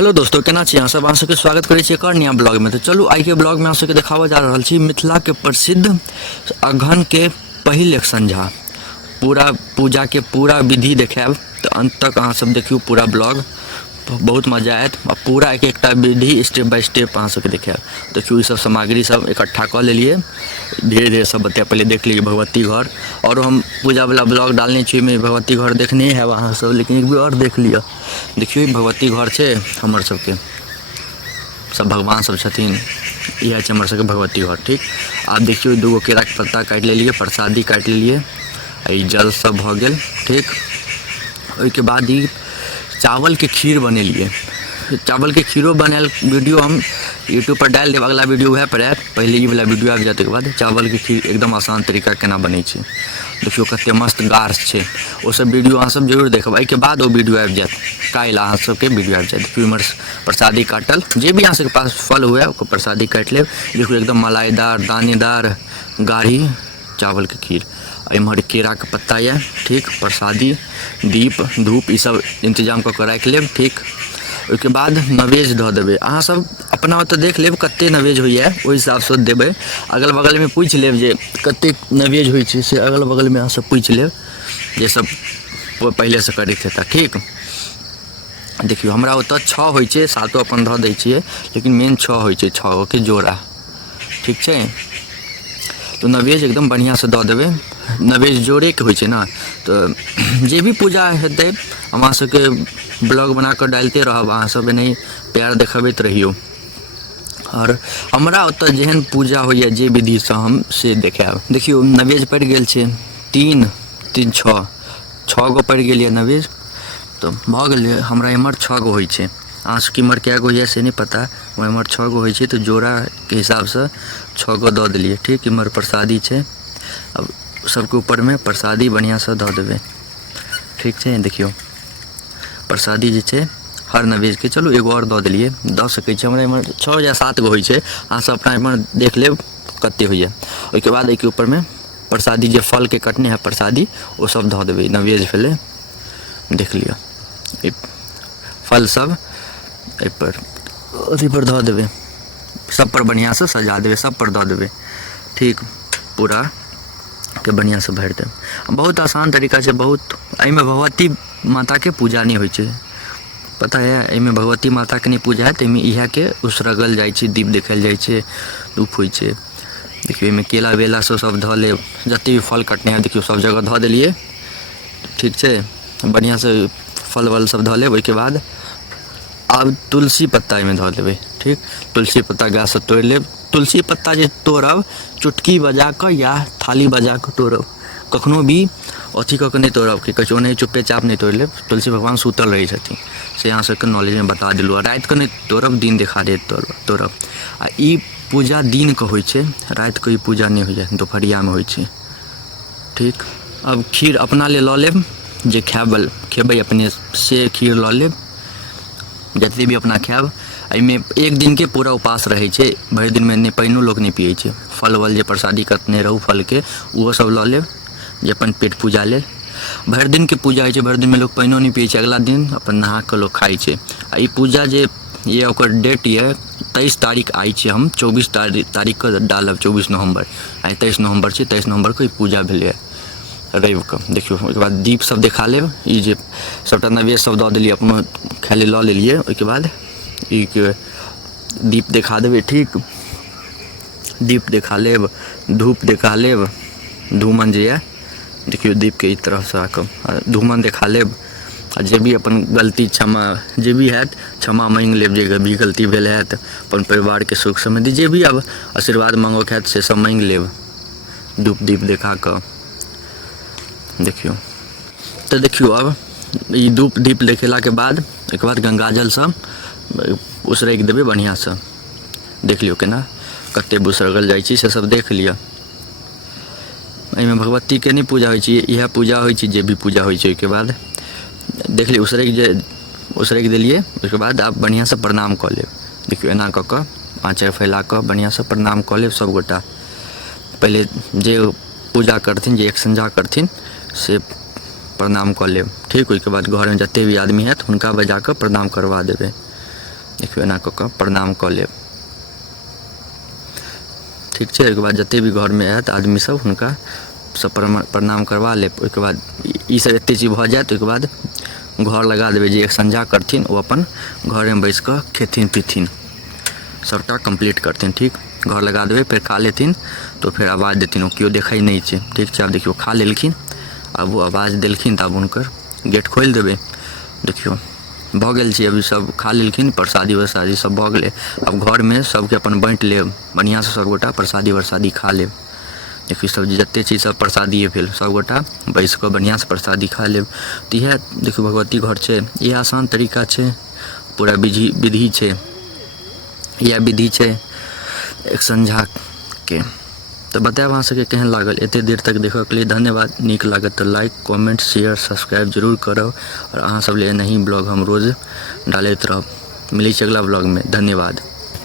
Hello दोस्तों, केना छी अहाँ सब? अहाँ सबके स्वागत करै छी एक और नया ब्लॉग में। तो चलू आई के ब्लॉग में अहाँ सबके देखाबऽ जा रहल छी मिथिला के प्रसिद्ध अगहन के पहिल एक संझा पूरा पूजा के पूरा विधि देखायब। तो अंत तक अहाँ सब देखियो पूरा ब्लॉग, बहुत मजा आयत। पूरा एक एकटा विधि स्टेप बाय स्टेप अहाँ सबके देखायब। देखियो ई सब सामग्री सब इकट्ठा कऽ लेलिए, धीरे धीरे सब बतायब। पहले देख लीजिए भगवती घर, और हम पूजा वाला ब्लॉग डालने छी में भगवती घर देखने है वहाँ सब, लेकिन एक बार और देख लिया। देखियो भगवती घर छै हमर सबके, सब भगवान सब छथिन, इएह छै हमर सबके भगवती घर। ठीक, आब देखियो दूगो केरा के पत्ता काटि लेलिए, प्रसादी काटि लेलिए, ई जल सब भऽ गेल। ठीक, ओहिके बाद ई चावल के खीर बनेलिए। चावल के खीरो बनायल वीडियो हम यूट्यूब पर डाल देब, अगला वीडियो वएह पर आयत। पहले ई वाला वीडियो आबि जाते के बाद चावल के खीर एकदम आसान तरीका केना बनै छै। देखियो कते मस्त गाढ़ छै, ओ सब वीडियो अहाँ सब जरूर देखब। एहिके बाद ओ वीडियो आबि जायत, काल्हि अहाँ सबके वीडियो आबि जायत। देखियो इमहर प्रसादी काटल, जे भी अहाँ सबके पास फल हुए ओकर प्रसादी काटि लेब। देखियो एकदम मलाईदार दानेदार गाढ़ी चावल के खीर। इम्हर केरा के पत्ता ये, ठीक, प्रसादी, दीप धूप ई सब इंतजाम कऽ के राखि लेब। ठीक, ओहिके बाद नवेज धऽ देबै। अहाँ सब अपना ओतऽ देख लेब कते नवेज होइए, ओहि हिसाबसँ देबै। अगल बगलमे पूछि लेब जे कते नवेज होइ छै, से अगल बगलमे अहाँ सब पूछि लेब जे सब पहिलेसँ करैत हेता। ठीक, देखियौ हमरा ओतऽ 6 होइ छै, 7 अपन धऽ दै छियै, लेकिन मेन 6 होइ छै, 6 के जोड़ा। ठीक छै, तो नवेज एकदम बढ़िआँसँ दऽ देबै। नवेज जोड़ेके होइ छै ने, तऽ जे भी पूजा हेतै हम अहाँ सबके ब्लॉग बना कऽ डालिते रहब। अहाँ सब एनाही प्यार देखबैत रहियौ, और हमरा ओतऽ जेहन पूजा होइए जे विधिसँ हम से देखायब। देखियौ नवेज पड़ि गेल छै 3 3 6 गो पड़ि गेल यऽ नवेज, तऽ भऽ गेलै। हमरा एम्हर 6 गो होइ छै, अहाँ सबके एम्हर कए गो होइए से नहीं पता, हमरा एम्हर 6 गो होइ छै, तऽ जोड़ाके हिसाबसँ 6 गो दऽ देलिए। ठीक, इम्हर प्रसादी छै, अब सबके ऊपरमे प्रसादी बढ़िआँसँ दऽ देबै। ठीक छै, देखियौ प्रसादी जे छै हर नवेजके, चलू एगो और दऽ देलिए, दऽ सकै छी। हमरा एम्हर 6 या 7 गो होइ छै, अहाँ सब अपना एम्हर देख लेब कते होइए। ओहिके बाद एहिके ऊपरमे प्रसादी जे फल के कटने है प्रसादी, ओ सब धऽ देबै। नवेज भेलै, देख लिअ ई फल सब एहिपर अथी पर धऽ देबै, सब पर बढ़िआँसँ सजा देबै, सब पर दऽ देबै। ठीक, पूरा के बढ़िआँसँ भरि देब। बहुत आसान तरीका छै, बहुत। एहिमे भगवती माताके पूजा नहीं होइ छै, पता है, एहिमे भगवती माताके नहीं पूजा है, ताहिमे इएहके उसरगल जाइ छै, दीप देखायल जाइ छै, धूप होइ छै। देखियौ एहिमे केला वेला सब धऽ लेब, जतेक भी फल कटने है देखियौ सब जगह धऽ देलिए। ठीक छै, बढ़िआँसँ फल वल सब धऽ लेब। ओहिके बाद आब तुलसी पत्ता एहिमे धऽ देबै। ठीक, तुलसी पत्ता गाछसँ तोड़ि लेब। तुलसी पत्ता जे तोड़ब चुटकी बजा कऽ या थाली बजा कऽ तोड़ब, कखनो भी अथी कऽ के नहीं तोड़ब कि कहै छै ओनाही चुप्पे चाप नहीं तोड़ि लेब। तुलसी भगवान सुतल रहै छथिन, से अहाँ सबके नॉलेजमे बता देलहुँ। रातिके नहीं तोड़ब, दिन देखा दे तोड़ब। आ ई पूजा दिनके होइ छै, रातिके ई पूजा नहीं होइए, दुपहरियामे होइ छै। ठीक, अब खीर अपना ले लऽ लेब, जे खेबै अपने से खीर लऽ लेब, जतेक भी अपना खायब। एहिमे एक दिनके पूरा उपास रहै छै, भरि दिनमे नहि पानिओ लोक नहीं पियै छै। फल वल जे प्रसादी कतने रहू फलके, ओहो सब लऽ लेब जे अपन पेट पूजा लेल। भरि दिनके पूजा होइ छै, भरि दिनमे लोक पानिओ नहीं पियै छै, अगिला दिन अपन नहा कऽ लोक खाइ छै। आ ई पूजा जे ये ओकर डेट ये 23 तारीख आइ छै, हम 24 तारीखके डालब, 24 नवम्बर। आइ 23 नवम्बर छै, 23 नवम्बरके ई पूजा भेलै रविके। देखियौ ओहिके बाद दीप सब देखा लेब, ई जे सबटा नवेद सब दऽ देलिए, अपनो खाय लेल लऽ लेलिए। ओहिके बाद ई के दीप देखा देबै। ठीक, दीप देखा लेब, धूप देखा लेब, धूमन जे यऽ देखियौ दीपके ई तरहसँ आकऽ धूमन देखा लेब। आ जे भी अपन गलती क्षमा जे भी हैत क्षमा माँगि लेब, जे भी गलती भेल हैत, अपन परिवारके सुख समृद्धि जे भी अब आशीर्वाद माँगोके हैत से सब माँगि लेब, धूप दीप देखा कऽ। देखियौ तऽ देखियौ अब ई धूप दीप देखेलाके बाद ओहिके बाद गंगाजलसँ उसरगि देबै बढ़िआँसँ। देख लियौ केना कतेक उसरगल जाइ छै, से सब देख लिअ। एहिमे भगवतीके नहीं पूजा होइ छै, इएह पूजा होइ छै जे भी पूजा होइ छै। ओहिके बाद देख लियौ उसरगि देलिए। ओहिके बाद आब बढ़िआँसँ प्रणाम कऽ लेब। देखियौ एना कऽ कऽ आँचर फैला कऽ बढ़िआँसँ प्रणाम कऽ लेब सबगोटा। पहिले जे पूजा करथिन, जे एक संझा करथिन से प्रणाम कऽ लेब। ठीक, ओहिके बाद घरमे जतेक भी आदमी हैत हुनका बजा कऽ प्रणाम करबा देबै। देखियो एना कऽ प्रणाम कऽ लेब, ठीक छै। ओहिके बाद जते भी घरमे आयत आदमी सब हुनका सब प्रणाम करवा लेब। ओहिके बाद ई सब एतेक चीज भऽ जायत, ओहिके बाद घर लगा देबै। जे एक संझा करथिन ओ अपन घरेमे बैस कऽ खेथिन पीथिन, सबटा कंप्लीट करथिन, ठीक। घर लगा देबै, फेर खा लेथिन तो फेर आवाज़ देथिन, ओ केओ देखै नहीं छै, ठीक छै। आब देखियो खा लेलखिन, आब वो आवाज़ देलखिन तऽ आब हुनकर गेट खोलि देबै। देखियो भऽ गेल छै, अभी सब खा लेलखिन, प्रसादी वरसादी सब भऽ गेलै। आब घरमे सबके अपन बाँटि लेब बढ़िआँसँ, सबगोटा प्रसादी वरसादी खा लेब। देखियो सब जतेक चीज सब प्रसादिए भेल, सबगोटा बैस कऽ बढ़िआँसँ प्रसादी खा लेब। तऽ इएह देखियो भगवती घर छै, इएह आसान तरीका छै, पूरा विधि छै, इएह विधि छै एक संझाके। तो बतायब अहाँ सबके केहन लागल, एतेक देर तक देखऽके लिए धन्यवाद। नीक लागत तो लाइक कमेंट शेयर सब्सक्राइब जरूर करब, और अहाँ सब लिए एनाही ब्लॉग हम रोज डालैत रहब। मिलै छै अगला ब्लॉगमे, धन्यवाद।